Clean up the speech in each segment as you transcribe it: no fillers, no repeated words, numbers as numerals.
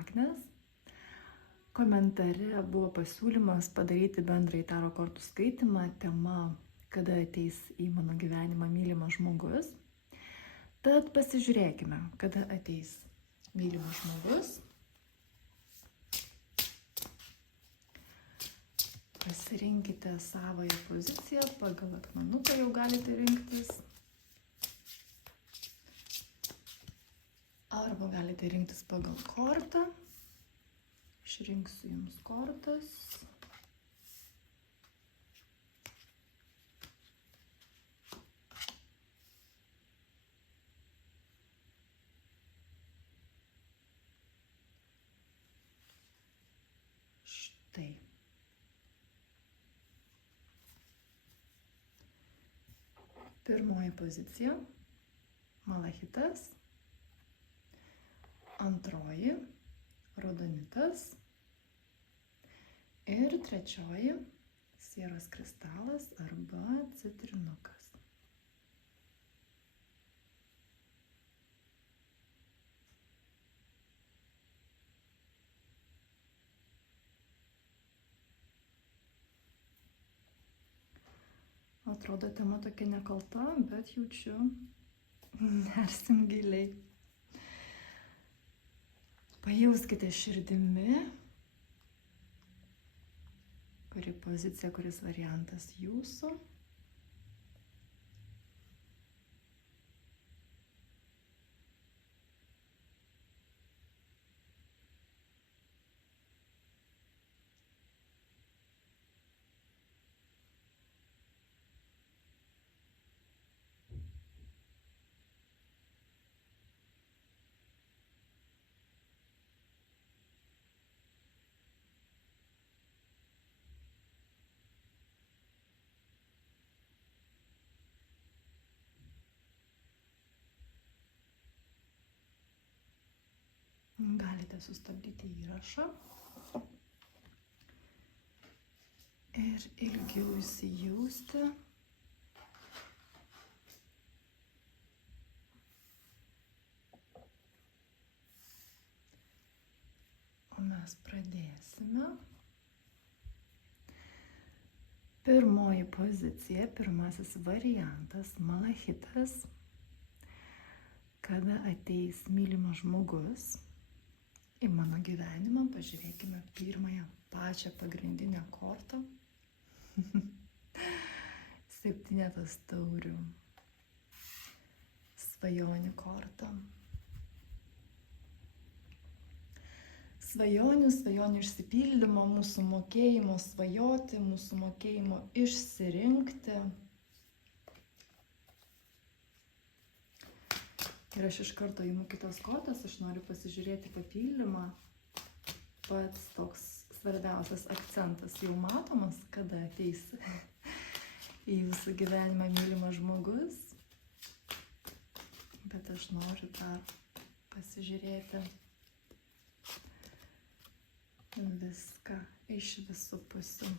Agnės. Komentare buvo pasiūlymas padaryti bendrąjį taro kortų skaitymą tema kada ateis į mano gyvenimą mylimas žmogus. Tad pasižiūrėkime, kada ateis mylimas žmogus. Pasirinkite savąją poziciją, pagal akmenuką jau galite rinktis. Arba galite rinktis pagal kortą. Išrinksiu jums kortas. Štai. Pirmoji pozicija – malachitas. Antroji – rodonitas. Ir trečioji – sieros kristalas arba citrinukas. Atrodo, tema tokia nekalta, bet jaučiu, nersim giliai. Pajauskite širdimi, kuri pozicija, kuris variantas jūsų. Galite sustabdyti įrašą ir ilgiau įsijausti. O mes pradėsime. Pirmoji pozicija, pirmasis variantas, malachitas. Kada ateis mylimas žmogus į mano gyvenimą, pažiūrėkime pirmąją pačią pagrindinę kortą. Septynetas taurių. Svajonių korta. Svajonių išsipildymo, mūsų mokėjimo svajoti, mūsų mokėjimo išsirinkti. Ir aš iš karto įimu kitas kortas, aš noriu pasižiūrėti papildymą. Pats toks svarbiausias akcentas jau matomas, kada ateis į jūsų gyvenimą mylimas žmogus. Bet aš noriu dar pasižiūrėti viską iš visų pusių.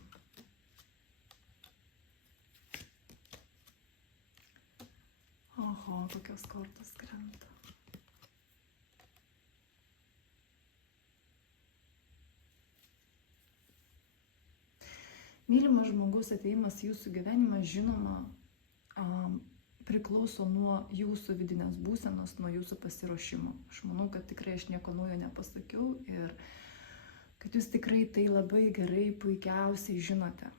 Oho, kokios kortos krenta. Mylimas žmogus atėjimas į jūsų gyvenimą, žinoma, priklauso nuo jūsų vidinės būsenos, nuo jūsų pasiruošimo. Aš manau, kad tikrai aš nieko naujo nepasakiau ir kad jūs tikrai tai labai gerai, puikiausiai žinote.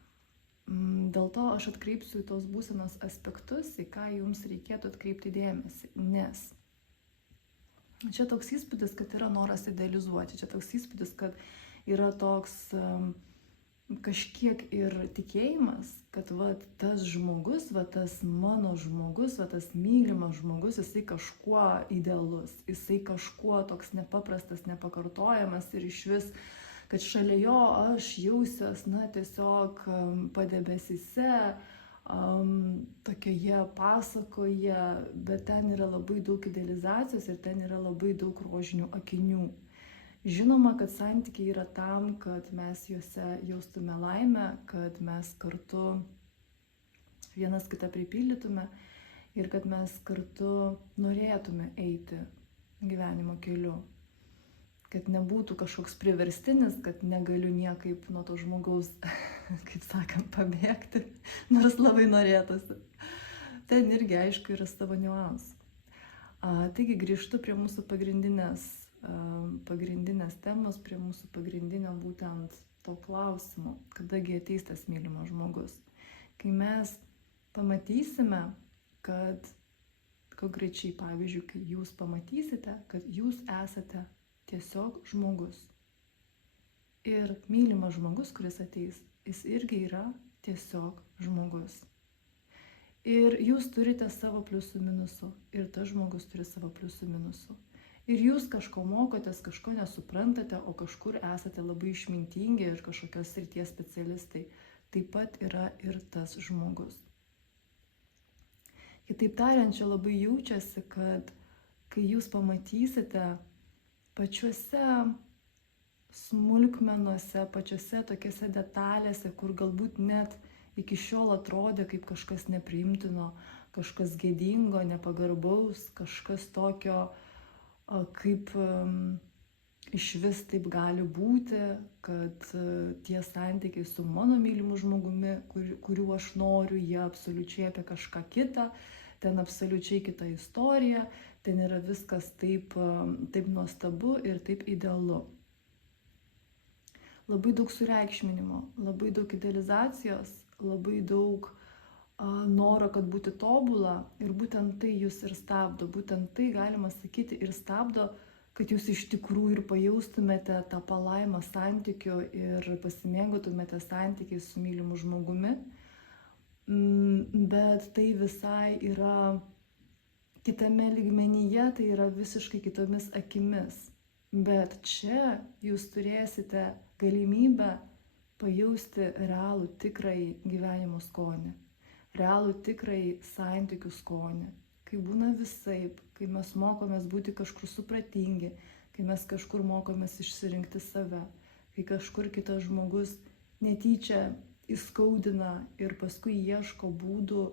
Dėl to aš atkreipsiu į tos būsenos aspektus, į ką jums reikėtų atkreipti dėmesį, nes čia toks įspūdis, kad yra noras idealizuoti, čia toks įspūdis, kad yra toks kažkiek ir tikėjimas, kad tas žmogus, tas mano žmogus, tas mylimas žmogus, jisai kažkuo idealus, jisai kažkuo toks nepaprastas, nepakartojamas ir iš vis, kad šalia jo aš jausiuos, tiesiog padebesyse, tokioje pasakoje, bet ten yra labai daug idealizacijos ir ten yra labai daug rožinių akinių. Žinoma, kad santykiai yra tam, kad mes juose jaustume laimę, kad mes kartu vienas kitą pripildytume ir kad mes kartu norėtume eiti gyvenimo keliu. kad nebūtų kažkoks priverstinis, kad negaliu niekaip nuo to žmogaus, kaip sakant, pabėgti, nors labai norėtųsi. Ten irgi, aišku, yra savo niuansų. Taigi grįžtu prie mūsų pagrindinės temos, prie mūsų pagrindinio būtent to klausimo, kadagi ateis tas mylimas žmogus. Kai mes pamatysime, kad konkrečiai, pavyzdžiui, kai jūs pamatysite, kad jūs esate tiesiog žmogus. Ir mylimas žmogus, kuris ateis, jis irgi yra tiesiog žmogus. Ir jūs turite savo pliusų minusų, ir tas žmogus turi savo pliusų minusų. Ir jūs kažko mokotės, kažko nesuprantate, o kažkur esate labai išmintingi ir kažkokios srities specialistai. Taip pat yra ir tas žmogus. Kitaip tariant, čia labai jaučiasi, kad kai jūs pamatysite pačiuose smulkmenuose, pačiuose tokiuose detalėse, kur galbūt net iki šiol atrodė kaip kažkas nepriimtino, kažkas gėdingo, nepagarbaus, kažkas tokio, kaip iš vis taip gali būti, kad tie santykiai su mano mylimu žmogumi, kuriuo aš noriu, jie absoliučiai apie kažką kitą, ten absoliučiai kita istorija, ten yra viskas taip nuostabu ir taip idealu. Labai daug sureikšminimo, labai daug idealizacijos, labai daug noro, kad būti tobula, ir būtent tai jūs ir stabdo, būtent tai galima sakyti ir stabdo, kad jūs iš tikrųjų ir pajaustumėte tą palaimą santykių ir pasimėgautumėte santykiais su mylimu žmogumi, bet tai visai yra kitame lygmenyje, tai yra visiškai kitomis akimis. Bet čia jūs turėsite galimybę pajausti realų tikrąjį gyvenimo skonį, realų tikrąjį santykių skonį, kai būna visaip, kai mes mokomės būti kažkur supratingi, kai mes kažkur mokomės išsirinkti save, kai kažkur kitas žmogus netyčia įskaudina ir paskui ieško būdų,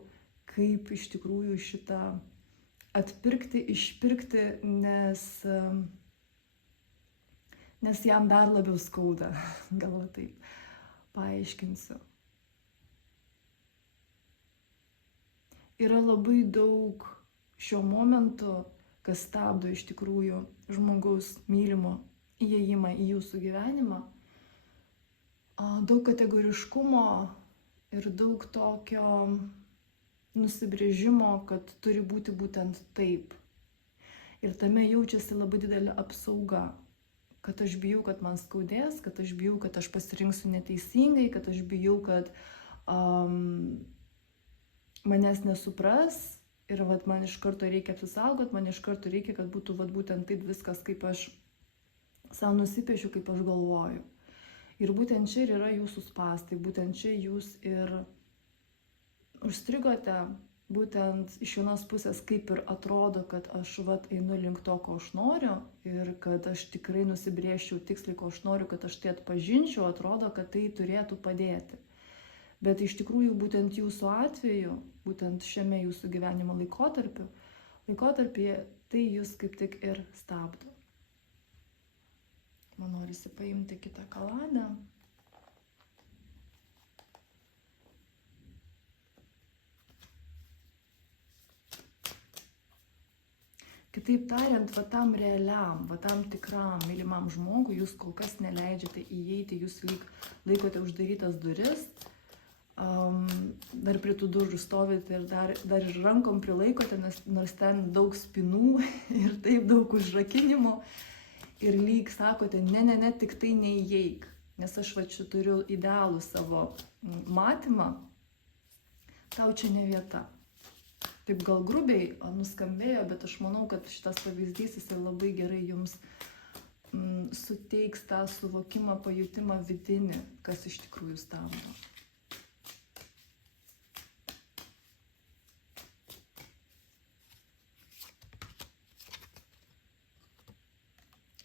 kaip iš tikrųjų šitą atpirkti, išpirkti, nes jam dar labiau skauda, gal taip paaiškinsiu. Yra labai daug šiuo momentu, kas stabdo iš tikrųjų žmogaus mylimo įėjimą į jūsų gyvenimą. Daug kategoriškumo ir daug tokio nusibrėžimo, kad turi būti būtent taip. Ir tame jaučiasi labai didelė apsauga, kad aš bijau, kad man skaudės, kad aš bijau, kad aš pasirinksiu neteisingai, kad aš bijau, kad manęs nesupras ir man iš karto reikia apsisaugot, man iš karto reikia, kad būtų būtent taip viskas, kaip aš savo nusipiešiu, kaip aš galvoju. Ir būtent čia ir yra jūsų spąstai, būtent čia jūs ir užstrigote, būtent iš vienos pusės kaip ir atrodo, kad aš einu link to, ko aš noriu ir kad aš tikrai nusibrėžčiau tiksliai, ko aš noriu, kad aš tai atpažinčiau, atrodo, kad tai turėtų padėti. Bet iš tikrųjų būtent jūsų atveju, būtent šiame jūsų gyvenimo laikotarpyje, tai jūs kaip tik ir stabdo. Man norisi paimti kitą kaladę. Kitaip tariant, tam realiam, tam tikram mylimam žmogui jūs kol kas neleidžiate įeiti, jūs laikote uždarytas duris, dar prie tų durų stovite ir dar ir rankom prilaikote, nors ten daug spinų ir taip daug užrakinimo. Ir lyg sakote, ne, tik tai neįeik, nes aš čia turiu idealų savo matymą, tau čia ne vieta. Taip gal grubiai nuskambėjo, bet aš manau, kad šitas pavyzdys jis labai gerai jums suteiks tą suvokimą, pajutimą vidinį, kas iš tikrųjų stabdo.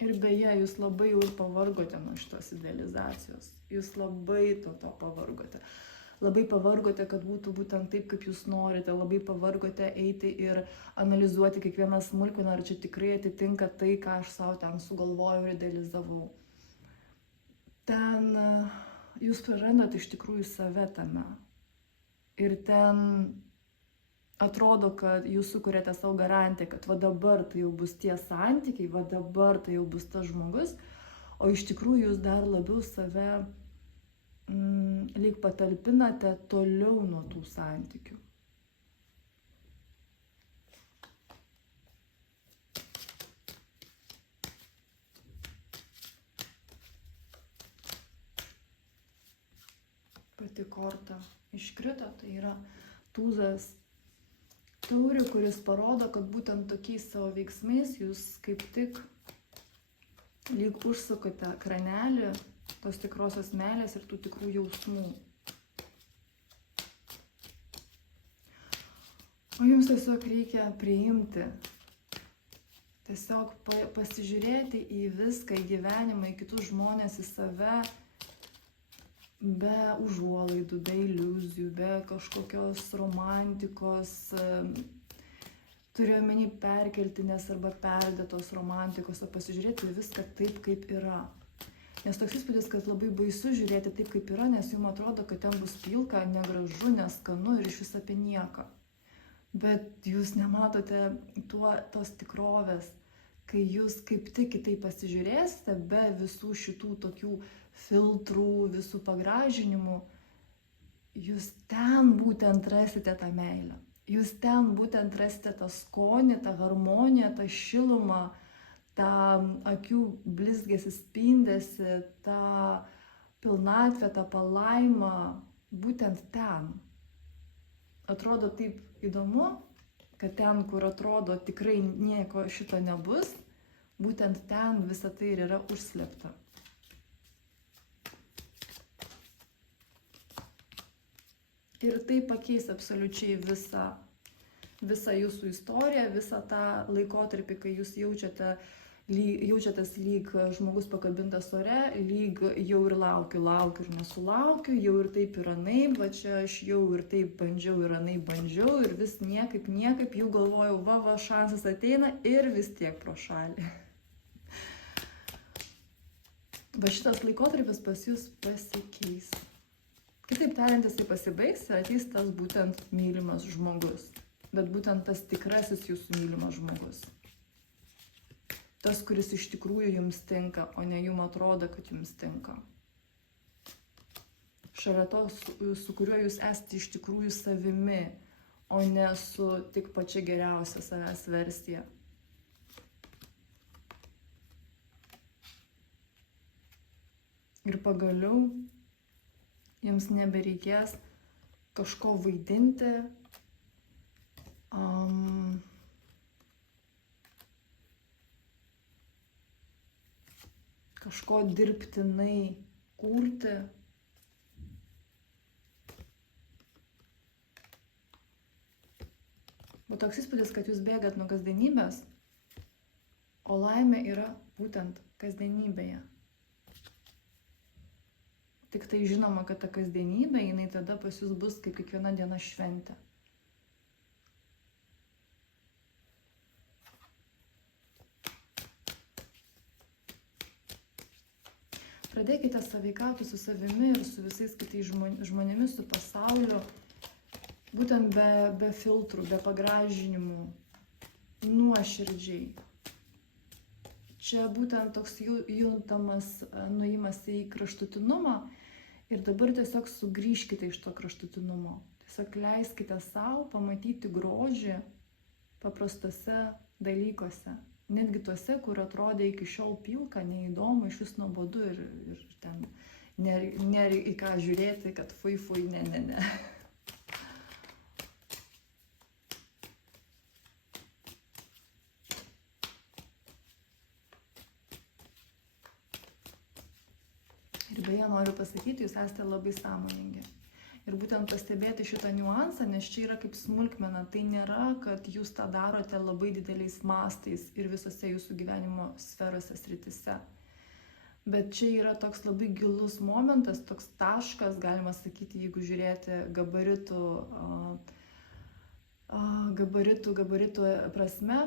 Ir beje, jūs labai jau pavargote nuo šitos idealizacijos. Jūs labai to pavargote. labai pavargote, kad būtų būtent taip, kaip jūs norite, labai pavargote eiti ir analizuoti kiekvieną smulkmeną, ar čia tikrai atitinka tai, ką aš savo ten sugalvojau ir idealizavau. Ten jūs prarandat iš tikrųjų save tame. Ir ten atrodo, kad jūs sukuriate savo garantiją, kad va dabar tai jau bus tie santykiai, va dabar tai jau bus tas žmogus, o iš tikrųjų jūs dar labiau save lyg patalpinate toliau nuo tų santykių. Pati korta iškrito, tai yra tūzas taurių, kuris parodo, kad būtent tokiais savo veiksmais jūs kaip tik lyg užsukate kranelį tos tikrosios meilės ir tų tikrų jausmų. O jums tiesiog reikia priimti, tiesiog pasižiūrėti į viską, į gyvenimą, į kitus žmones, į save, be užuolaidų, be iliuzijų, be kažkokios romantikos, turiu omeny perkeltinės arba perdėtos romantikos, o pasižiūrėti viską taip, kaip yra. Nes toks įspūdis, kad labai baisu žiūrėti taip, kaip yra, nes jums atrodo, kad ten bus pilka, negražu, neskanu ir iš vis apie nieką. Bet jūs nematote tos tikrovės, kai jūs kaip tik kitaip pasižiūrėsite, be visų šitų tokių filtrų, visų pagražinimų, jūs ten būtent rasite tą meilę. Jūs ten būtent rasite tą skonį, tą harmoniją, tą šilumą, tą akių blizgėsi, spindėsi, tą pilnatvę, tą palaimą, būtent ten. Atrodo taip įdomu, kad ten, kur atrodo tikrai nieko šito nebus, būtent ten visa tai ir yra užslėpta. Ir tai pakeis absoliučiai visą jūsų istoriją, visą tą laikotarpį, kai jūs jaučiatės lyg žmogus pakabintas ore, lyg jau ir laukiu ir nesulaukiu, jau ir taip ir anaip, va čia aš jau ir taip bandžiau ir anaip bandžiau ir vis niekaip, jau galvojau, va, šansas ateina ir vis tiek pro šalį. Va šitas laikotarpis pas jūs pasikeis. Kitaip tariant, jisai pasibaigs ir ateis tas būtent mylimas žmogus. Bet būtent tas tikrasis jūsų mylimas žmogus. Tas, kuris iš tikrųjų jums tinka, o ne jums atrodo, kad jums tinka. Šalia to, su kuriuo jūs esate iš tikrųjų savimi, o ne su tik pačia geriausia savęs versija. Ir pagaliau jums nebereikės kažko vaidinti, kažko dirbtinai kurti. O toks įspūdis, kad jūs bėgat nuo kasdienybės, o laimė yra būtent kasdienybėje. Tik tai žinoma, kad ta kasdienybė, jinai tada pas jūs bus kaip kiekviena diena šventė. Pradėkite sąveikauti su savimi ir su visais kitais žmonėmis, su pasauliu, būtent be filtrų, be pagražinimų, nuoširdžiai. Čia būtent toks juntamas nuėjimas į kraštutinumą ir dabar tiesiog sugrįžkite iš to kraštutinumo. Tiesiog leiskite savo pamatyti grožį paprastose dalykuose. Netgi tuose, kur atrodė iki šiol pilka, neįdomu, iš vis nuobodu ir ten nėra į ką žiūrėti, kad fui, ne. Ir beje, noriu pasakyti, jūs esate labai sąmoningi. Ir būtent pastebėti šitą niuansą, nes čia yra kaip smulkmena, tai nėra, kad jūs tą darote labai dideliais mastais ir visose jūsų gyvenimo sferose, sritise. Bet čia yra toks labai gilus momentas, toks taškas, galima sakyti, jeigu žiūrėti gabaritų prasme.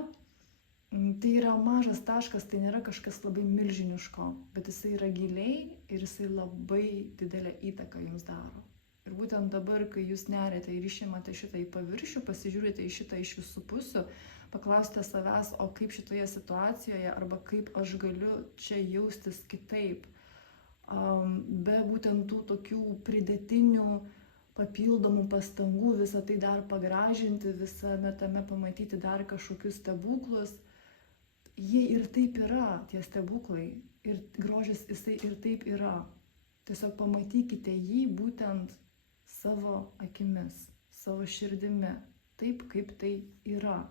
Tai yra mažas taškas, tai nėra kažkas labai milžiniško, bet jisai yra giliai ir jisai labai didelę įtaką jums daro. Ir būtent dabar, kai jūs neriate ir išimate šitą į paviršių, pasižiūrite į šitą iš visų pusių, paklausite savęs, o kaip šitoje situacijoje arba kaip aš galiu čia jaustis kitaip. Be būtent tų tokių pridėtinių papildomų pastangų visą tai dar pagražinti, visame tame pamatyti dar kažkokius stebuklus. Jie ir taip yra, tie stebuklai. Ir grožis jisai ir taip yra. Tiesiog pamatykite jį būtent savo akimis, savo širdimi, taip kaip tai yra.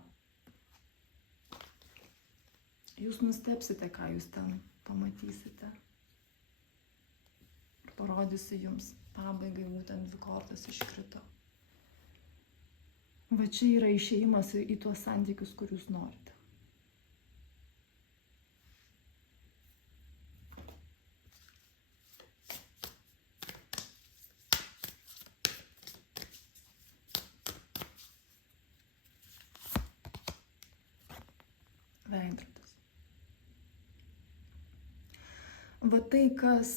Jūs nustebsite, ką jūs ten pamatysite. Ir parodysiu jums pabaigai, būtent 2 kortos iškrito. Va čia yra išėjimas į tuos santykius, kur jūs norite. Veidrodis. Va tai, kas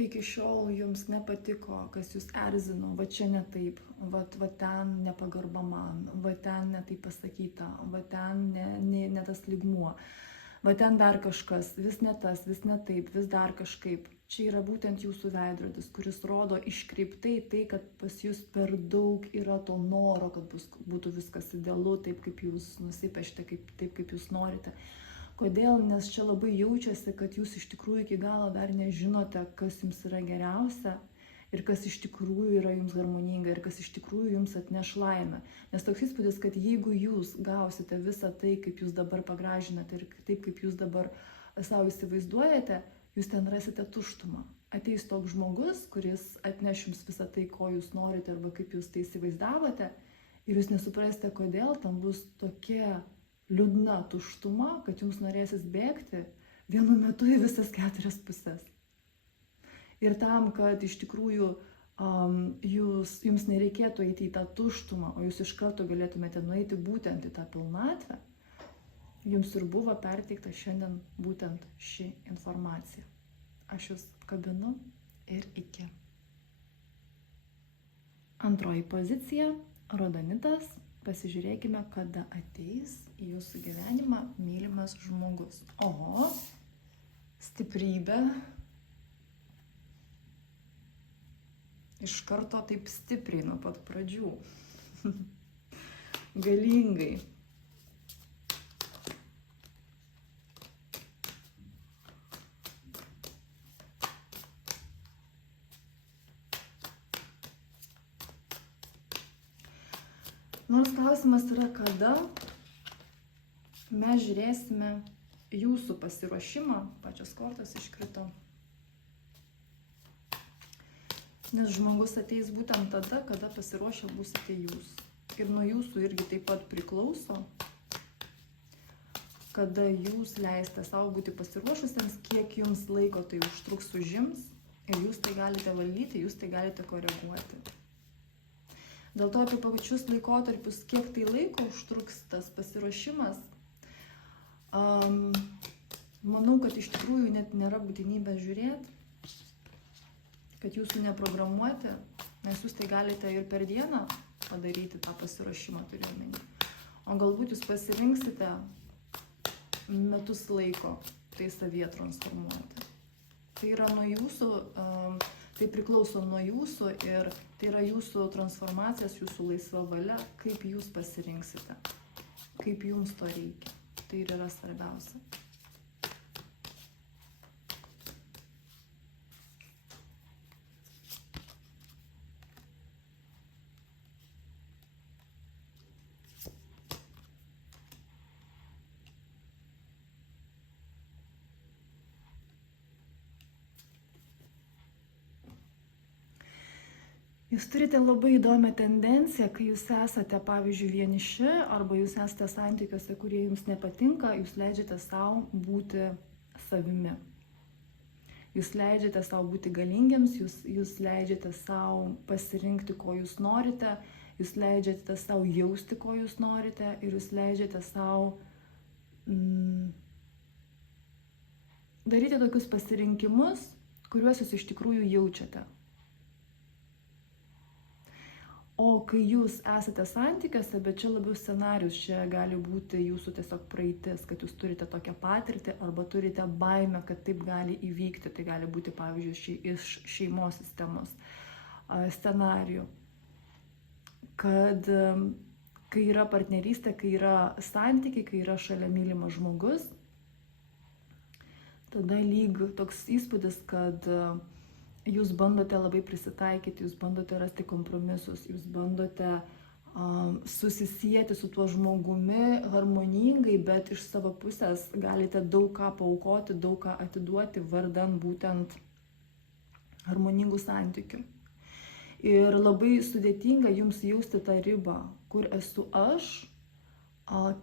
iki šiol jums nepatiko, kas jūs erzino, va čia ne taip, va ten nepagarba man, va ten ne taip pasakyta, va ten ne tas lygmuo, va ten dar kažkas, vis ne tas, vis ne taip, vis dar kažkaip. Čia yra būtent jūsų veidrodis, kuris rodo iškreiptai tai, kad pas jūs per daug yra to noro, kad būtų viskas idealu, taip kaip jūs nusipešite, taip kaip jūs norite. Kodėl? Nes čia labai jaučiasi, kad jūs iš tikrųjų iki galo dar nežinote, kas jums yra geriausia ir kas iš tikrųjų yra jums harmoninga ir kas iš tikrųjų jums atneš laimę. Nes toks įspūdis, kad jeigu jūs gausite visą tai, kaip jūs dabar pagražinate ir taip, kaip jūs dabar savo įsivaizduojate, jūs ten rasite tuštumą. Ateis toks žmogus, kuris atneš jums visą tai, ko jūs norite arba kaip jūs tai įsivaizdavote ir jūs nesuprasite, kodėl tam bus tokia liūdna tuštuma, kad jums norėsis bėgti vienu metu į visas 4 puses. Ir tam, kad iš tikrųjų jums nereikėtų eiti į tą tuštumą, o jūs iš karto galėtumėte nueiti būtent į tą pilnatvę, jums ir buvo perteikta šiandien būtent ši informacija. Aš jūs kabinu ir iki. Antroji pozicija – rodonitas. Pasižiūrėkime, kada ateis į jūsų gyvenimą mylimas žmogus. Oho, stiprybė. Iš karto taip stipriai nuo pat pradžių. Galingai. Nors klausimas yra, kada mes žiūrėsime jūsų pasiruošimą, pačios kortos iškrito. Nes žmogus ateis būtent tada, kada pasiruošę būsite jūs. Ir nuo jūsų irgi taip pat priklauso, kada jūs leisite savo būti pasiruošusiems, kiek jums laiko tai užims ir jūs tai galite valdyti, jūs tai galite koreguoti. Dėl to apie pačius laikotarpius, kiek tai laiko užtruks tas pasiruošimas, manau, kad iš tikrųjų net nėra būtinybės žiūrėti, kad jūsų neprogramuoti, nes jūs tai galite ir per dieną padaryti tą pasiruošimą, turiu omeny. O galbūt jūs pasirinksite metus laiko tai savyje transformuoti. Tai yra nuo jūsų, tai priklauso nuo jūsų ir tai yra jūsų transformacijos, jūsų laisva valia, kaip jūs pasirinksite, kaip jums to reikia. Tai ir yra svarbiausia. Jūs turite labai įdomią tendenciją, kai jūs esate, pavyzdžiui, vieniši arba jūs esate santykiuose, kurie jums nepatinka, jūs leidžiate savo būti savimi. Jūs leidžiate savo būti galingiams, jūs leidžiate savo pasirinkti, ko jūs norite, jūs leidžiate savo jausti, ko jūs norite ir jūs leidžiate savo daryti tokius pasirinkimus, kuriuos jūs iš tikrųjų jaučiate. O kai jūs esate santykiuose, bet čia labiau scenarius, čia gali būti jūsų tiesiog praeitis, kad jūs turite tokią patirtį arba turite baimę, kad taip gali įvykti. Tai gali būti, pavyzdžiui, iš šeimos sistemos scenarijų. Kad kai yra partnerystė, kai yra santykiai, kai yra šalia mylimas žmogus, tada lyg toks įspūdis, kad jūs bandote labai prisitaikyti, jūs bandote rasti kompromisus, jūs bandote susisieti su tuo žmogumi harmoningai, bet iš savo pusės galite daug ką paaukoti, daug ką atiduoti vardan būtent harmoningų santykių. Ir labai sudėtinga jums jausti tą ribą, kur esu aš,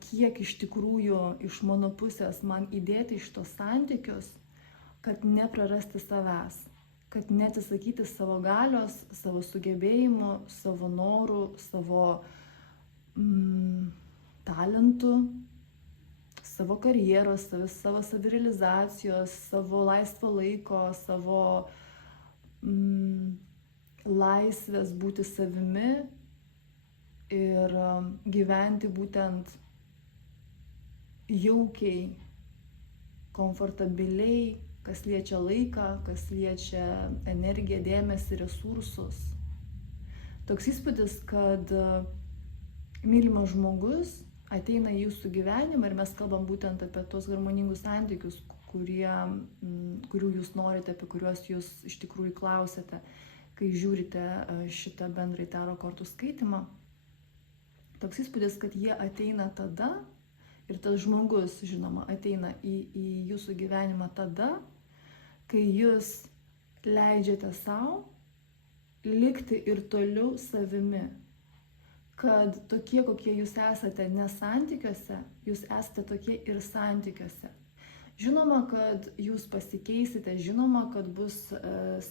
kiek iš tikrųjų iš mano pusės man įdėti iš tos santykius, kad neprarasti savęs. Kad neatsisakyti savo galios, savo sugebėjimų, savo norų, savo talentų, savo karjeros, savo savirealizacijos, savo laisvo laiko, savo laisvės būti savimi ir gyventi būtent jaukiai, komfortabiliai, kas liečia laiką, kas liečia energiją, dėmesį, resursus. Toks įspūdis, kad mylimas žmogus ateina į jūsų gyvenimą ir mes kalbam būtent apie tos harmoningus santykius, kurių jūs norite, apie kuriuos jūs iš tikrųjų klausėte, kai žiūrite šitą bendrąjį tarot kortų skaitymą. Toks įspūdis, kad jie ateina tada ir tas žmogus, žinoma, ateina į jūsų gyvenimą tada, kai jūs leidžiate savo likti ir toliau savimi. Kad tokie, kokie jūs esate ne santykiuose, jūs esate tokie ir santykiuose. Žinoma, kad jūs pasikeisite, žinoma, kad bus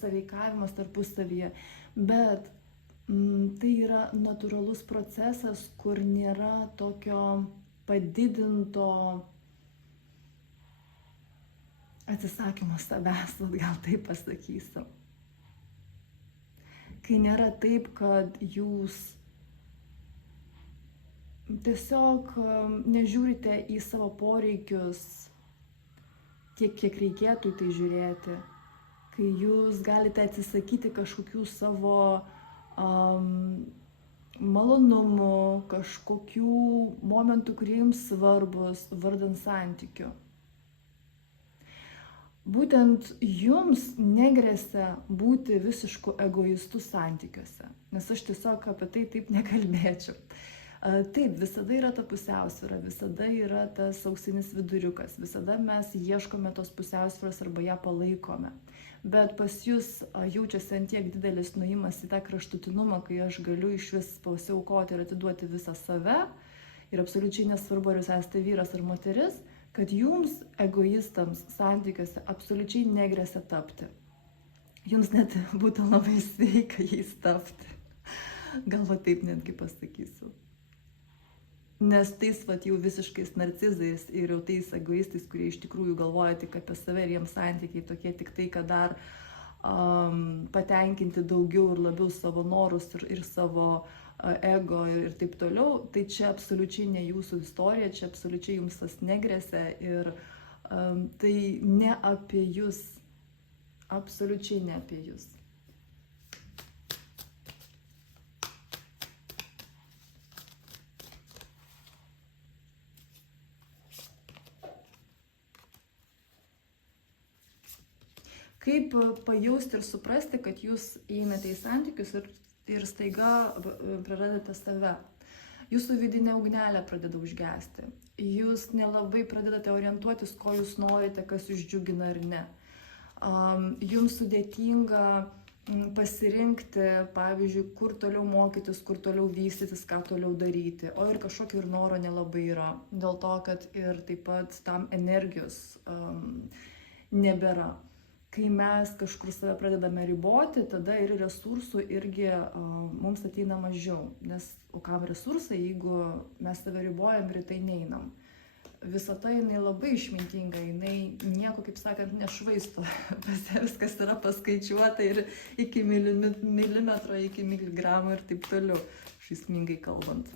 sąveikavimas tarpusavyje, bet tai yra natūralus procesas, kur nėra tokio padidinto atsisakymo savęs, gal taip pasakysiu. Kai nėra taip, kad jūs tiesiog nežiūrite į savo poreikius tiek, kiek reikėtų į tai žiūrėti. Kai jūs galite atsisakyti kažkokių savo malonumų, kažkokių momentų, kurie jums svarbus, vardan santykių. Būtent jums negresia būti visišku egoistu santykiuose, nes aš tiesiog apie tai taip nekalbėčiau. Taip, visada yra ta pusiausvyra, visada yra tas auksinis viduriukas, visada mes ieškome tos pusiausvyros arba ją palaikome. Bet pas jūs jaučiasi ant tiek didelis nuėjimas į tą kraštutinumą, kai aš galiu iš vis pasiaukoti ir atiduoti visą save, ir absoliučiai nesvarbu, ar jūs esate vyras ar moteris, kad jums, egoistams, santykiuose absoliučiai negresia tapti. Jums net būtų labai sveika jais tapti. Gal va taip netgi pasakysiu. Nes tais vat jau visiškais narcizais ir jau tais egoistais, kurie iš tikrųjų galvoja tik apie save ir jiems santykiai tokie tik tai, kad dar patenkinti daugiau ir labiau savo norus ir savo ego ir taip toliau, tai čia absoliučiai ne jūsų istorija, čia absoliučiai jums tas negresia ir tai ne apie jūs, absoliučiai ne apie jūs. Kaip pajausti ir suprasti, kad jūs einate į santykius ir staiga praradate save. Jūsų vidinė ugnelė pradeda užgesti. Jūs nelabai pradedate orientuotis, ko jūs norite, kas jūs džiugina ar ne. Jums sudėtinga pasirinkti, pavyzdžiui, kur toliau mokytis, kur toliau vystytis, ką toliau daryti. O ir kažkokio ir noro nelabai yra. Dėl to, kad ir taip pat tam energijos nebėra. kai mes kažkur save pradedame riboti, tada ir resursų irgi mums ateina mažiau. Nes o kam resursai, jeigu mes save ribojam ir į tai neinam. Visata jinai labai išmintinga, jinai nieko, kaip sakant, nešvaisto. Pas ją viskas yra paskaičiuota ir iki milimetro, iki miligramų ir taip toliau, žaismingai kalbant.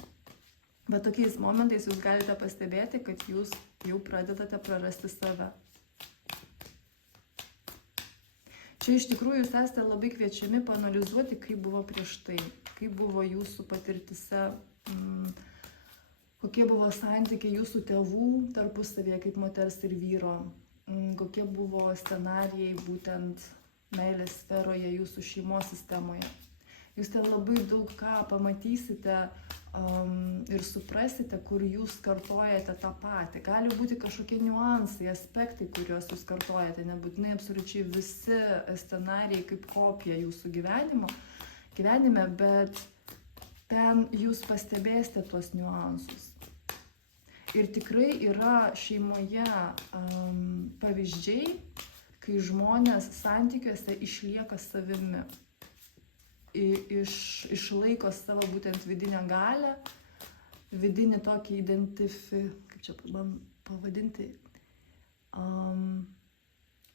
Bet tokiais momentais jūs galite pastebėti, kad jūs jau pradedate prarasti save. Čia iš tikrųjų jūs esate labai kviečiami paanalizuoti, kaip buvo prieš tai, kaip buvo jūsų patirtise, kokie buvo santykiai jūsų tėvų tarpusavėje kaip moters ir vyro, kokie buvo scenarijai būtent meilės sferoje jūsų šeimos sistemoje. Jūs ten labai daug ką pamatysite ir suprasite, kur jūs kartojate tą patį. Gali būti kažkokie niuansai, aspektai, kuriuos jūs kartojate, nebūtinai absoliučiai visi scenarijai kaip kopija jūsų gyvenime, bet ten jūs pastebėsite tuos niuansus. Ir tikrai yra šeimoje pavyzdžiai, kai žmonės santykiuose išlieka savimi, išlaiko savo būtent vidinę galią, vidinį tokį kaip čia pavadinti,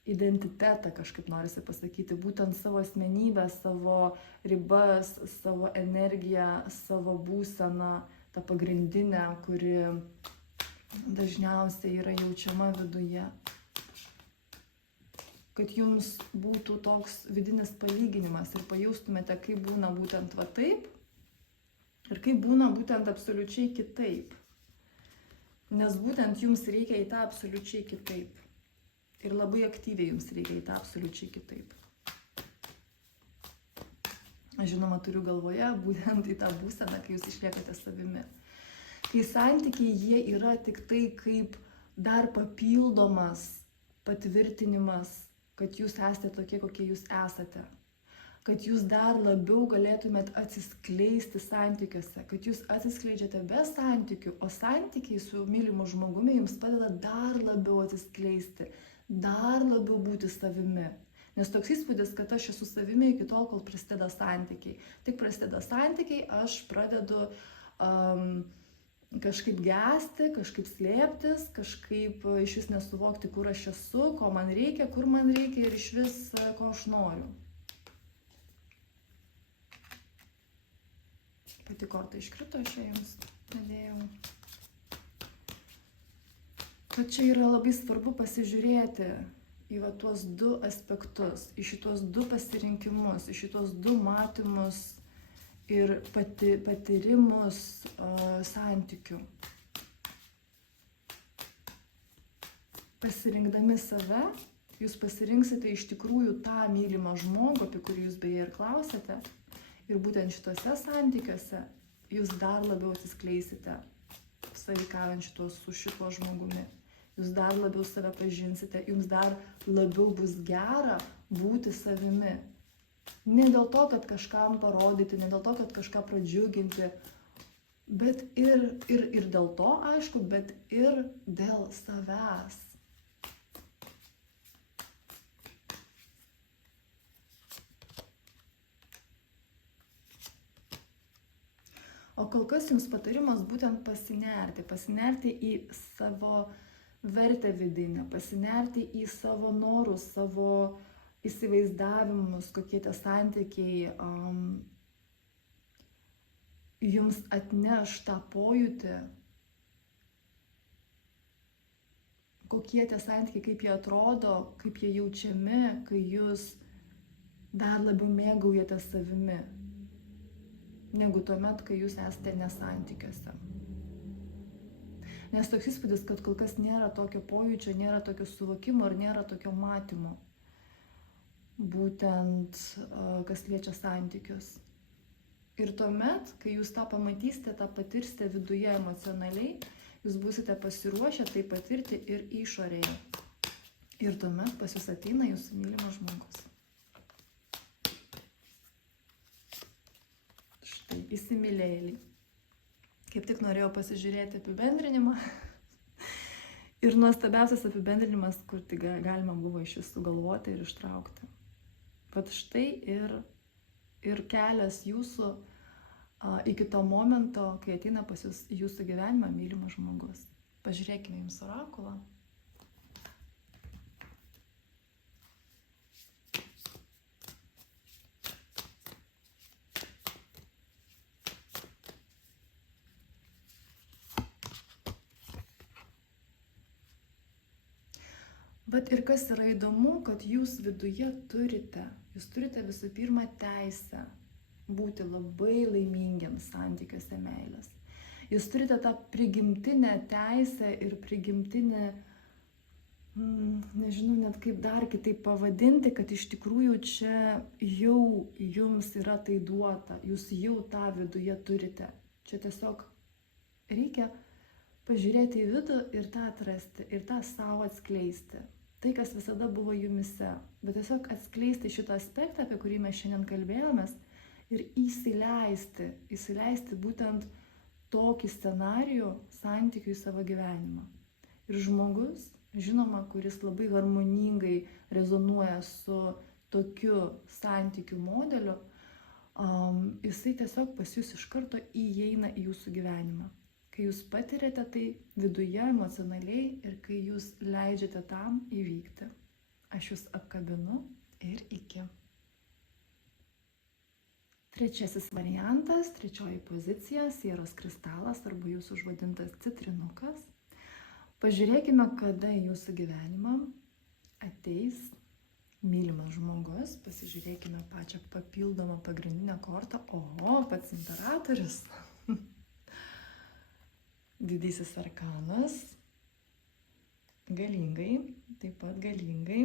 identitetą kažkaip norisi pasakyti, būtent savo asmenybę, savo ribas, savo energiją, savo būseną, tą pagrindinę, kuri dažniausiai yra jaučiama viduje. Kad jums būtų toks vidinis palyginimas ir pajaustumėte, kaip būna būtent va taip ir kaip būna būtent absoliučiai kitaip. Nes būtent jums reikia į tą absoliučiai kitaip. Ir labai aktyviai jums reikia į tą absoliučiai kitaip. Aš žinoma turiu galvoje būtent į tą būseną, kai jūs išliekate savimi. Kai santykiai jie yra tik tai kaip dar papildomas patvirtinimas, kad jūs esate tokie, kokie jūs esate. Kad jūs dar labiau galėtumėt atsiskleisti santykiuose, kad jūs atsiskleidžiate be santykių, o santykiai su mylimu žmogumi jums padeda dar labiau atsiskleisti, dar labiau būti savimi. Nes toks įspūdis, kad aš esu savimi iki tol, kol prasideda santykiai. Tik prasideda santykiai, aš pradedu kažkaip gesti, kažkaip slėptis, kažkaip iš vis nesuvokti, kur aš esu, ko man reikia, kur man reikia ir iš vis ko aš noriu. Pati korta iškrito, aš jums padėjau. Tad čia yra labai svarbu pasižiūrėti į va tuos du aspektus, į šitos du pasirinkimus, į šitos du matymus ir patyrimus santykių. Pasirinkdami save, jūs pasirinksite iš tikrųjų tą mylimą žmogų, apie kurį jūs beje ir klausėte. Ir būtent šitose santykiuose jūs dar labiau atsiskleisite, sąveikaujant su šituo žmogumi. Jūs dar labiau save pažinsite, jums dar labiau bus gera būti savimi. Ne dėl to, kad kažkam parodyti, ne dėl to, kad kažką pradžiuginti, bet ir dėl to, aišku, bet ir dėl savęs. O kol kas jums patarimas būtent pasinerti į savo vertę vidinę, pasinerti į savo norus, savo įsivaizdavimus, kokie tie santykiai jums atneš tą pojūtį, kokie tie santykiai, kaip jie atrodo, kaip jie jaučiami, kai jūs dar labiau mėgaujate savimi, negu tuomet, kai jūs esate nesantykiuose. Nes toks įspūdis, kad kol kas nėra tokio pojūčio, nėra tokio suvokimo ir nėra tokio matymo. Būtent, kas liečia santykius. Ir tuomet, kai jūs tą pamatysite, tą patirsite viduje emocionaliai, jūs būsite pasiruošę tai patirti ir išorėje. Ir tuomet pas jūs ateina jūsų mylimas žmogus. Štai, įsimylėjėliai. Kaip tik norėjau pasižiūrėti apibendrinimą. Ir nuostabiausias apibendrinimas, kur tai galima buvo iš jų sugalvoti ir ištraukti. Vat štai ir kelias jūsų iki to momento, kai ateina pas jūs jūsų gyvenimą mylimas žmogus. Pažiūrėkime jums orakulą. Bet ir kas yra įdomu, kad jūs viduje turite visų pirma teisę būti labai laimingiams santykiuose meilės. Jūs turite tą prigimtinę teisę ir prigimtinę, nežinau net kaip dar kitaip pavadinti, kad iš tikrųjų čia jau jums yra tai duota, jūs jau tą viduje turite. Čia tiesiog reikia pažiūrėti į vidų ir tą atrasti, ir tą savo atskleisti. Tai, kas visada buvo jumise, bet tiesiog atskleisti šitą aspektą, apie kurį mes šiandien kalbėjomės, ir įsileisti būtent tokį scenarijų santykių į savo gyvenimą. Ir žmogus, žinoma, kuris labai harmoningai rezonuoja su tokiu santykių modeliu, jisai tiesiog pas jūs iš karto įeina į jūsų gyvenimą. Kai jūs patiriate tai viduje emocionaliai ir kai jūs leidžiate tam įvykti. Aš jūs apkabinu ir iki. Trečiasis variantas, trečioji pozicija, sieros kristalas arba jūsų užvadintas citrinukas. Pažiūrėkime, kada į jūsų gyvenimą ateis mylimas žmogus. Pasižiūrėkime pačią papildomą pagrindinę kortą. Oho, pats imperatorius. Didysis arkanas, galingai, taip pat galingai.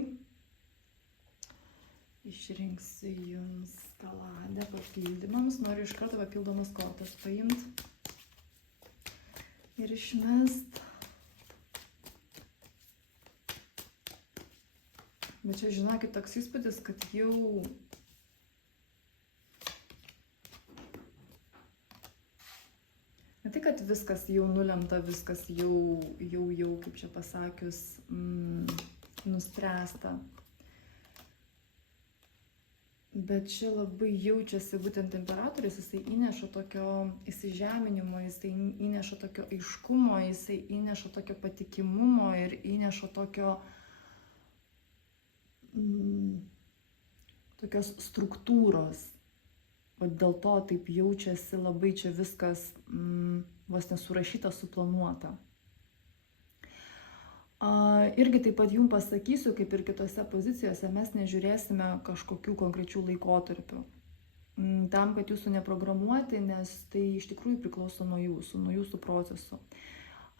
Išrinksiu jums kaladę papildymams, noriu iš karto papildomas kortas paimti ir išmest. Bet čia, žinokit, toks įspūdis, kad jau ne tai, kad viskas jau nulemta, viskas jau, kaip čia pasakius, nuspręsta. Bet čia labai jaučiasi būtent imperatorius, jisai įneša tokio įsižeminimo, jisai įneša tokio aiškumo, jisai įneša tokio patikimumo ir įneša tokios struktūros. O dėl to taip jaučiasi labai čia viskas vos nesurašyta, suplanuota. Irgi taip pat jums pasakysiu, kaip ir kitose pozicijose, mes nežiūrėsime kažkokių konkrečių laikotarpių. Tam, kad jūsų neprogramuoti, nes tai iš tikrųjų priklauso nuo jūsų procesų.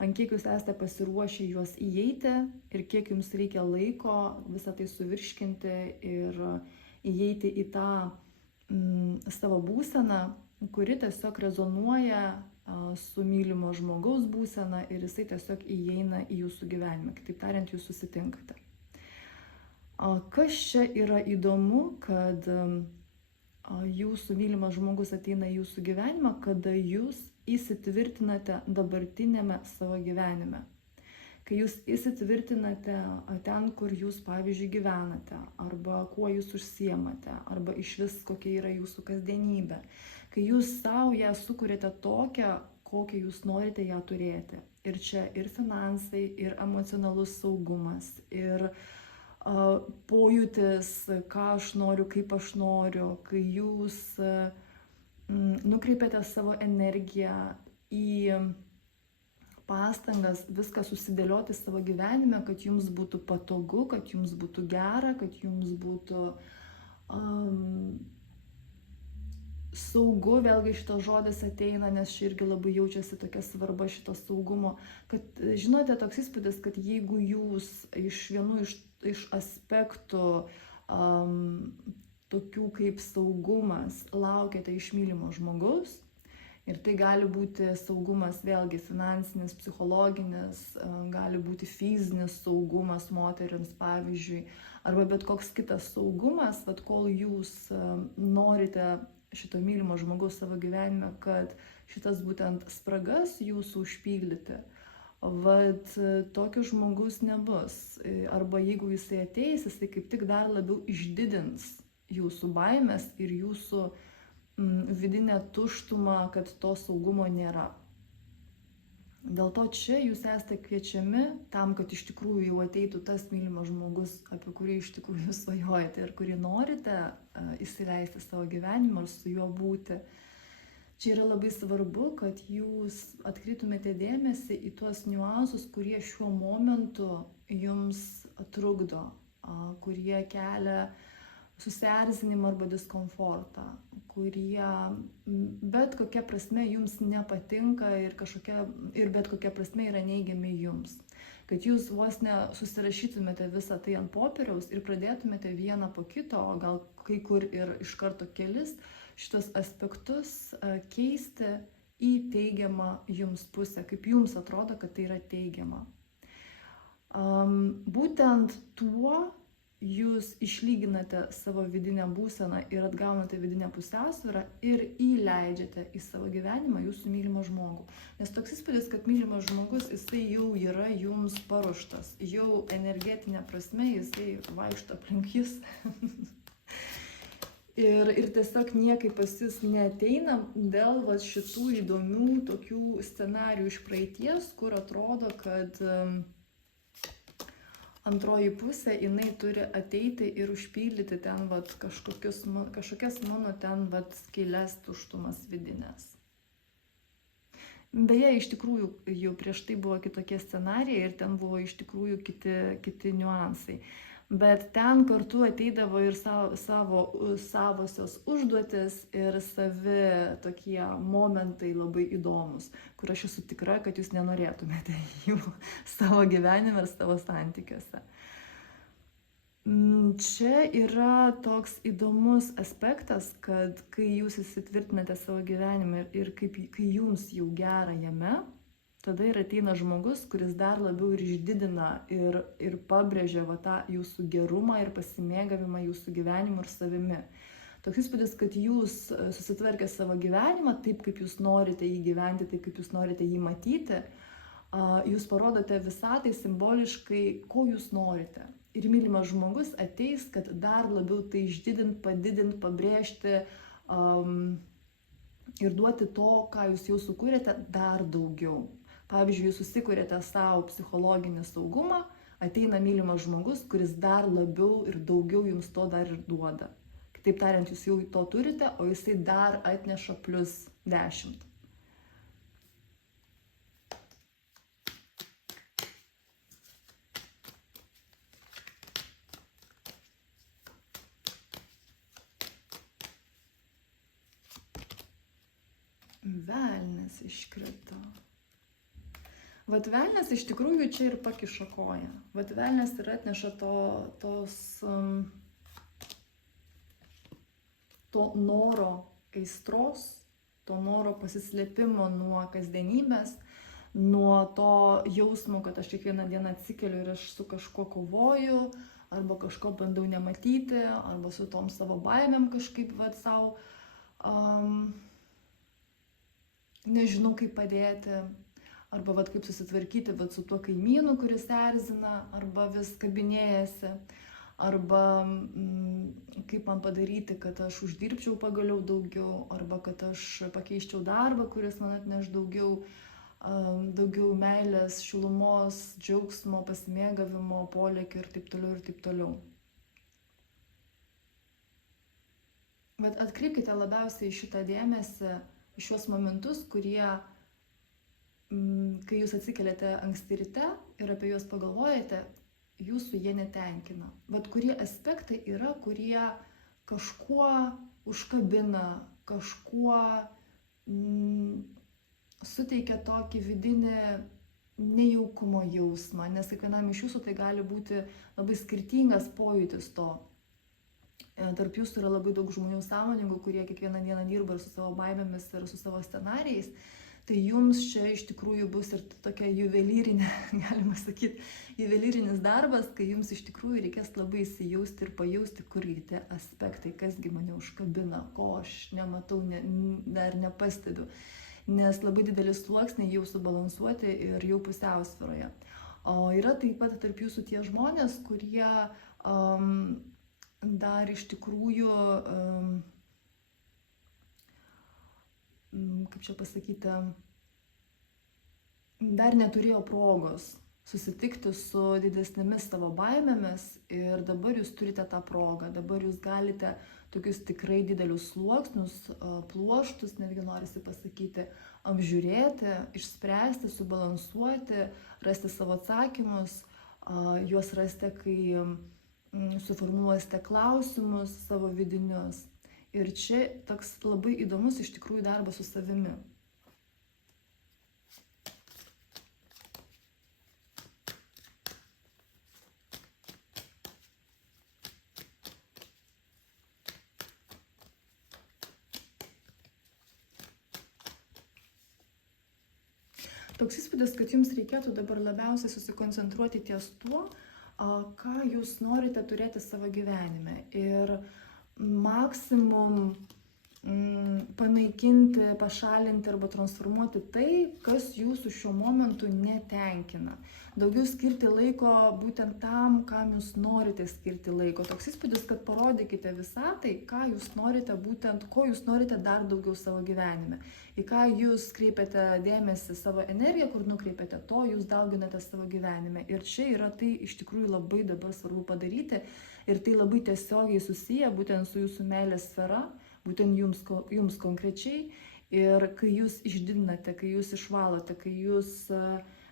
Ant kiek jūs esate pasiruošę juos įeiti ir kiek jums reikia laiko visą tai suvirškinti ir įeiti į tą savo būseną, kuri tiesiog rezonuoja su mylimo žmogaus būsena ir jisai tiesiog įeina į jūsų gyvenimą. Kitaip tariant, jūs susitinkate. Kas čia yra įdomu, kad jūsų mylimas žmogus ateina į jūsų gyvenimą, kada jūs įsitvirtinate dabartinėme savo gyvenime. Kai jūs įsitvirtinate ten, kur jūs, pavyzdžiui, gyvenate, arba kuo jūs užsiemate, arba iš vis kokia yra jūsų kasdienybė. Kai jūs savo ją sukuriate tokią, kokią jūs norite ją turėti. Ir čia ir finansai, ir emocionalus saugumas, ir pojūtis, ką aš noriu, kaip aš noriu. Kai jūs nukreipiate savo energiją į pastangas viską susidėlioti savo gyvenime, kad jums būtų patogu, kad jums būtų gera, kad jums būtų saugu. Vėlgi šitas žodis ateina, nes čia irgi labai jaučiasi tokia svarba šito saugumo. Kad, žinote, toks įspūdis, kad jeigu jūs iš vienų iš aspektų tokių kaip saugumas laukiate iš mylimo žmogaus, ir tai gali būti saugumas vėlgi finansinis, psichologinis, gali būti fizinis saugumas moterims, pavyzdžiui, arba bet koks kitas saugumas, bet kol jūs norite šito mylimo žmogaus savo gyvenime, kad šitas būtent spragas jūsų užpildyti, vat tokio žmogus nebus. Arba jeigu jisai ateis, jisai kaip tik dar labiau išdidins jūsų baimės ir jūsų vidinę tuštumą, kad to saugumo nėra. Dėl to čia jūs esate kviečiami tam, kad iš tikrųjų jau ateitų tas mylimas žmogus, apie kurį iš tikrųjų jūs svajojate ir kurį norite įsileisti savo gyvenimą ar su juo būti. Čia yra labai svarbu, kad jūs atkreiptumėte dėmesį į tuos niuansus, kurie šiuo momentu jums trukdo, kurie kelia susierzinimą arba diskomfortą, kurie bet kokia prasme jums nepatinka ir bet kokia prasme yra neigiami jums. Kad jūs vos ne susirašytumėte visą tai ant popieriaus ir pradėtumėte vieną po kito, o gal kai kur ir iš karto kelis, šitos aspektus keisti į teigiamą jums pusę, kaip jums atrodo, kad tai yra teigiama. Būtent tuo jūs išlyginate savo vidinę būseną ir atgaunate vidinę pusiausvyrą ir įleidžiate į savo gyvenimą jūsų mylimą žmogų. Nes toks įspūdis, kad mylimas žmogus, jisai jau yra jums paruoštas, jau energetinė prasme jisai vaikšto aplink jus. Ir tiesiog niekaip pas jūs neateina dėl šitų įdomių tokių scenarijų iš praeities, kur atrodo, kad antroji pusė, jinai turi ateiti ir užpildyti ten kažkokias mano ten skyles, tuštumas vidinės. Beje, iš tikrųjų, jau prieš tai buvo kitokie scenarijai ir ten buvo iš tikrųjų kiti niuansai. Bet ten kartu ateidavo ir savosios užduotis ir savi tokie momentai labai įdomus, kur aš esu tikra, kad jūs nenorėtumėte jų savo gyvenime ir savo santykiuose. Čia yra toks įdomus aspektas, kad kai jūs įsitvirtinate savo gyvenime ir kai jums jau gera jame, tada ir ateina žmogus, kuris dar labiau ir išdidina ir pabrėžia tą jūsų gerumą ir pasimėgavimą jūsų gyvenimu ir savimi. Toks įspūdis, kad jūs susitvarkę savo gyvenimą taip, kaip jūs norite jį gyventi, taip, kaip jūs norite jį matyti, jūs parodote visatai simboliškai, ko jūs norite. Ir mylimas žmogus ateis, kad dar labiau tai išdidint, padidint, pabrėžti ir duoti to, ką jūs jau sukūrėte, dar daugiau. Pavyzdžiui, jūs susikūrėte savo psichologinį saugumą, ateina mylimas žmogus, kuris dar labiau ir daugiau jums to dar ir duoda. Kitaip tariant, jūs jau to turite, o jisai dar atneša plus 10. Velnias iškrito. Vat velnias iš tikrųjų čia ir pakiša koją. Vat velnias ir atneša to noro aistros, to noro pasislėpimo nuo kasdienybės, nuo to jausmo, kad aš kiekvieną dieną atsikeliu ir aš su kažkuo kovoju, arba kažko bandau nematyti, arba su tom savo baimėm kažkaip savo nežinau kaip padėti. Arba kaip susitvarkyti su tuo kaimynu, kuris erzina, arba vis kabinėjasi, arba kaip man padaryti, kad aš uždirbčiau pagaliau daugiau, arba kad aš pakeiščiau darbą, kuris man atneš daugiau meilės, šilumos, džiaugsmo, pasimėgavimo, polėkio ir taip toliau ir taip toliau. Bet atkreipkite labiausiai šitą dėmesį į šios momentus, kurie kai jūs atsikeliate anksti ryte ir apie juos pagalvojate, jūsų jie netenkina. Bet kurie aspektai yra, kurie kažkuo užkabina, kažkuo suteikia tokį vidinį nejaukumo jausmą, nes kiekvienam iš jūsų tai gali būti labai skirtingas pojūtis to. Tarp jūsų yra labai daug žmonių sąmoningų, kurie kiekvieną dieną dirba ir su savo baimėmis ir su savo scenarijais. Tai jums čia iš tikrųjų bus ir tokia juvelyrinė, galima sakyti, juvelyrinis darbas, kai jums iš tikrųjų reikės labai įsijausti ir pajausti, kurgi tie aspektai, kasgi mane užkabina, ko aš nematau, dar nepastebiu. nes labai didelis sluoksniai jau subalansuoti ir jau pusiausvyroje. O yra taip pat tarp jūsų tie žmonės, kurie dar iš tikrųjų, kaip čia pasakyti, dar neturėjo progos susitikti su didesnėmis savo baimėmis ir dabar jūs turite tą progą, dabar jūs galite tokius tikrai didelius sluoksnius, pluoštus, netgi norisi pasakyti, apžiūrėti, išspręsti, subalansuoti, rasti savo atsakymus, juos rasite, kai suformuluosite klausimus savo vidinius. Ir čia toks labai įdomus iš tikrųjų darbas su savimi. Toks įspūdis, kad jums reikėtų dabar labiausiai susikoncentruoti ties tuo, ką jūs norite turėti savo gyvenime. Ir maksimum panaikinti, pašalinti arba transformuoti tai, kas jūsų šiuo momentu netenkina. Daugiau skirti laiko būtent tam, kam jūs norite skirti laiko. Toks įspūdis, kad parodykite visatai, ką jūs norite būtent, ko jūs norite dar daugiau savo gyvenime. Į ką jūs kreipiate dėmesį, savo energiją, kur nukreipiate, to jūs dauginate savo gyvenime. Ir čia yra tai iš tikrųjų labai dabar svarbu padaryti ir tai labai tiesiogiai susiję būtent su jūsų meilės sfera, būtent jums konkrečiai. Ir kai jūs išdidinate, kai jūs išvalote, kai jūs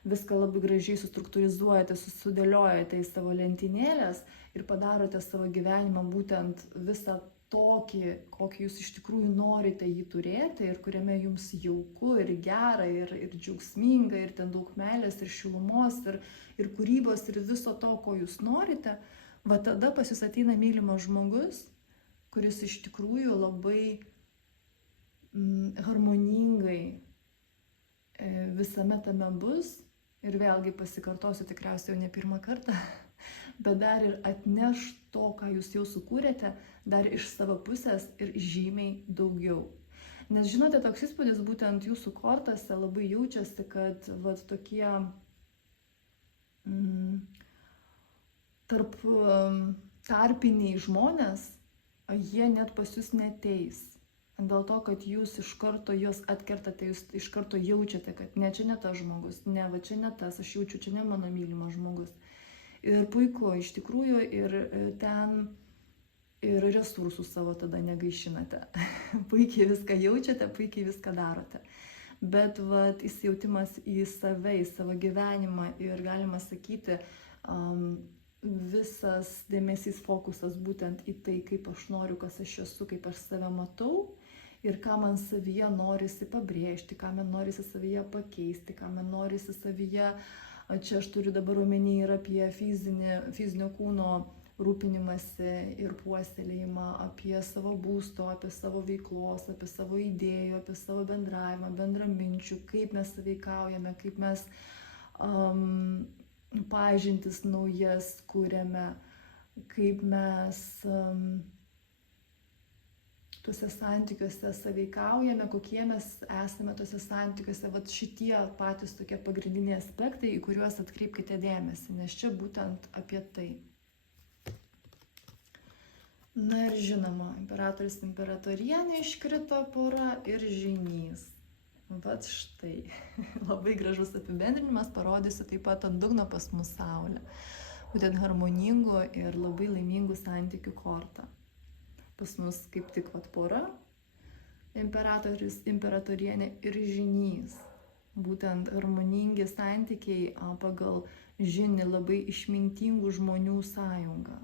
viską labai gražiai sustruktūrizuojate, sudėliojate į savo lentynėlės ir padarote savo gyvenimą būtent visą tokį, kokį jūs iš tikrųjų norite jį turėti ir kuriame jums jauku ir gera ir džiaugsminga ir ten daug meilės ir šilumos ir kūrybos ir viso to, ko jūs norite, va tada pas jūs ateina mylimas žmogus, kuris iš tikrųjų labai harmoningai visame tame bus ir vėlgi pasikartosiu tikriausiai jau ne pirmą kartą, bet dar ir atneš to, ką jūs jau sukūrėte, dar iš savo pusės ir žymiai daugiau. Nes žinote, toks įspūdis būtent jūsų kortose labai jaučiasi, kad vat tokie tarpiniai žmonės, jie net pas jūs neteis. Dėl to, kad jūs iš karto juos atkertate, jūs iš karto jaučiate, kad ne, čia ne tas žmogus, ne, va čia ne tas, aš jaučiu, čia ne mano mylimas žmogus. Ir puiku, iš tikrųjų, ir ten ir resursų savo tada negaišinate. Puikiai viską jaučiate, puikiai viską darote. Bet vat, įsijautimas į save, į savo gyvenimą ir galima sakyti, visas dėmesys, fokusas būtent į tai, kaip aš noriu, kas aš esu, kaip aš save matau ir ką man savyje norisi pabrėžti, ką man norisi savyje pakeisti, ką man norisi savyje, čia aš turiu dabar omeny ir apie fizinio kūno rūpinimąsi ir puoselėjimą, apie savo būsto, apie savo veiklos, apie savo idėjų, apie savo bendravimą, bendraminčių, kaip mes saveikaujame, kaip mes pažintis naujas kūrėme, kaip mes tuose santykiuose saveikaujame, kokie mes esame tuose santykiuose. Vat šitie patys tokie pagrindiniai aspektai, į kuriuos atkreipkite dėmesį, nes čia būtent apie tai. Na ir žinoma, imperatorius, imperatorienė iškrito pora ir žynys. Vat štai, labai gražus apibendrinimas, parodysiu taip pat ant dugno pas mus Saulę. Būtent harmoningų ir labai laimingų santykių kortą. Pas mus kaip tik vat pora, imperatorius, imperatorienė ir žynys. Būtent harmoningi santykiai pagal žynį, labai išmintingų žmonių sąjunga.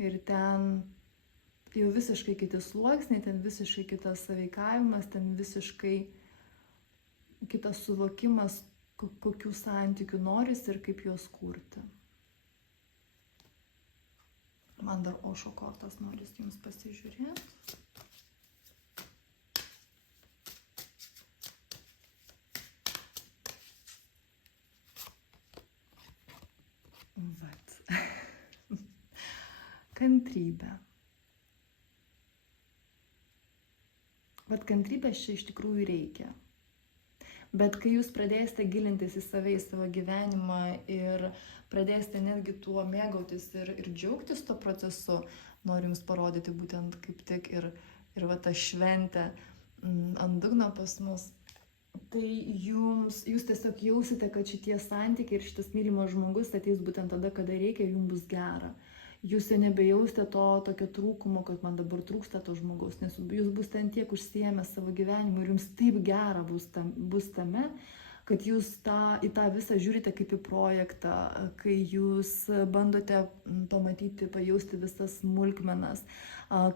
Ir ten jau visiškai kiti sluoksniai, ten visiškai kitas saveikavimas, ten visiškai kitas suvokimas, kokių santykių norisi ir kaip juos kurti. Man dar Ošo kortas norisi jums pasižiūrėti. Vat. Kantrybė. Bet kantrybės čia iš tikrųjų reikia. Bet kai jūs pradėsite gilintis į save, į savo gyvenimą ir pradėsite netgi tuo mėgautis ir džiaugtis tuo procesu, noriu jums parodyti būtent kaip tik ir va tą šventę ant dugno pas mus, tai jūs tiesiog jausite, kad šitie santykiai ir šitas mylimas žmogus ateis būtent tada, kada reikia, jums bus gera. Jūs jau nebejausite to tokio trūkumo, kad man dabar trūksta to žmogaus, nes jūs bus ten tiek užsiėmę savo gyvenimu ir jums taip gera bus tame, kad jūs į tą visą žiūrite kaip į projektą, kai jūs bandote pamatyti, pajausti visas smulkmenas,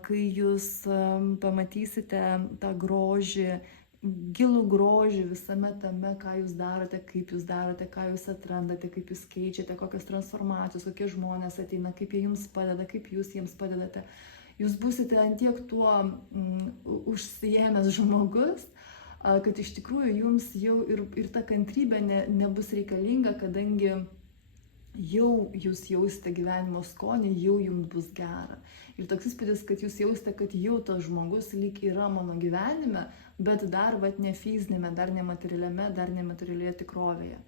kai jūs pamatysite tą grožį, gilų grožį visame tame, ką jūs darote, kaip jūs darote, ką jūs atrandate, kaip jūs keičiate, kokios transformacijos, kokie žmonės ateina, kaip jie jums padeda, kaip jūs jiems padedate. Jūs būsite ant tiek tuo užsiėmęs žmogus, kad iš tikrųjų jums jau ir ta kantrybė nebus reikalinga, kadangi jau jūs jausite gyvenimo skonį, jau jums bus gera. Ir toks įspūdis, kad jūs jausite, kad jau tas žmogus lyg yra mano gyvenime, bet dar ne fizinėme, dar nematerialiame, dar nematerialioje tikrovėje.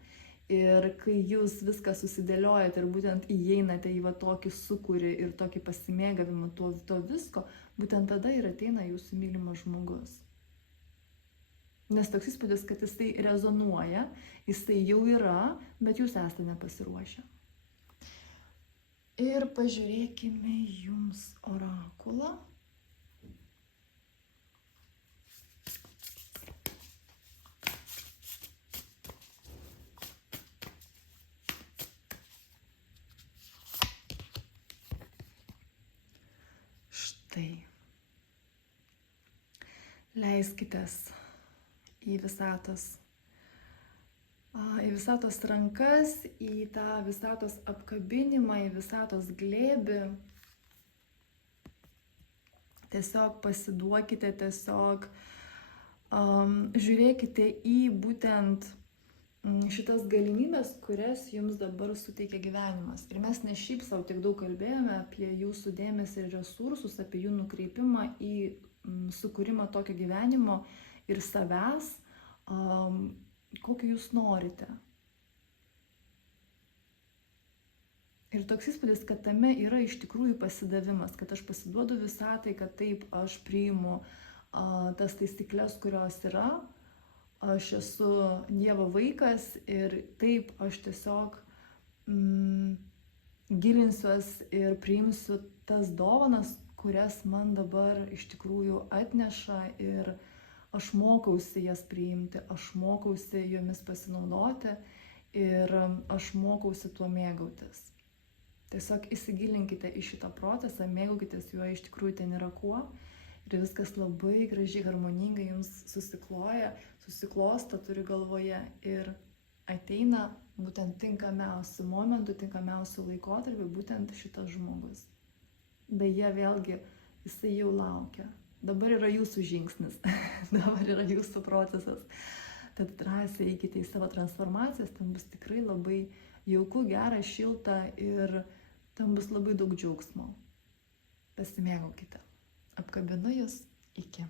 Ir kai jūs viską susidėliojate ir būtent įeinate į tokį sukūrį ir tokį pasimėgavimą to visko, būtent tada ir ateina jūsų mylimas žmogus. Nes toks įspūdis, kad jisai rezonuoja, jisai jau yra, bet jūs esate nepasiruošę. Ir pažiūrėkime jums orakulą. Štai. Leiskitės į visatos rankas, į tą visatos apkabinimą, į visatos glėbį. Tiesiog pasiduokite, tiesiog žiūrėkite į būtent šitas galimybės, kurias jums dabar suteikia gyvenimas. Ir mes ne šiaip savo tiek daug kalbėjome apie jūsų dėmesį ir resursus, apie jų nukreipimą į sukūrimą tokio gyvenimo ir savęs, kokį jūs norite. Ir toks įspūdis, kad tame yra iš tikrųjų pasidavimas, kad aš pasiduodu visatai, kad taip aš priimu tas taisyklės, kurios yra, aš esu Dievo vaikas ir taip aš tiesiog gilinsiuos ir priimsiu tas dovanas, kurias man dabar iš tikrųjų atneša ir aš mokausi jas priimti, aš mokausi jomis pasinaudoti ir aš mokausi tuo mėgautis. Tiesiog įsigilinkite į šitą procesą, mėgaukitės juo, iš tikrųjų ten yra kuo ir viskas labai gražiai, harmoningai jums susiklosto, turiu galvoje ir ateina būtent tinkamiausių momentų, tinkamiausių laikotarpių būtent šitas žmogus. Beje, vėlgi, jisai jau laukia. Dabar yra jūsų žingsnis, dabar yra jūsų procesas. Tad drąsiai eikite į savo transformacijas, ten bus tikrai labai jauku, gera, šilta ir ten bus labai daug džiaugsmo. Pasimėgaukite. Apkabinu jūs, iki.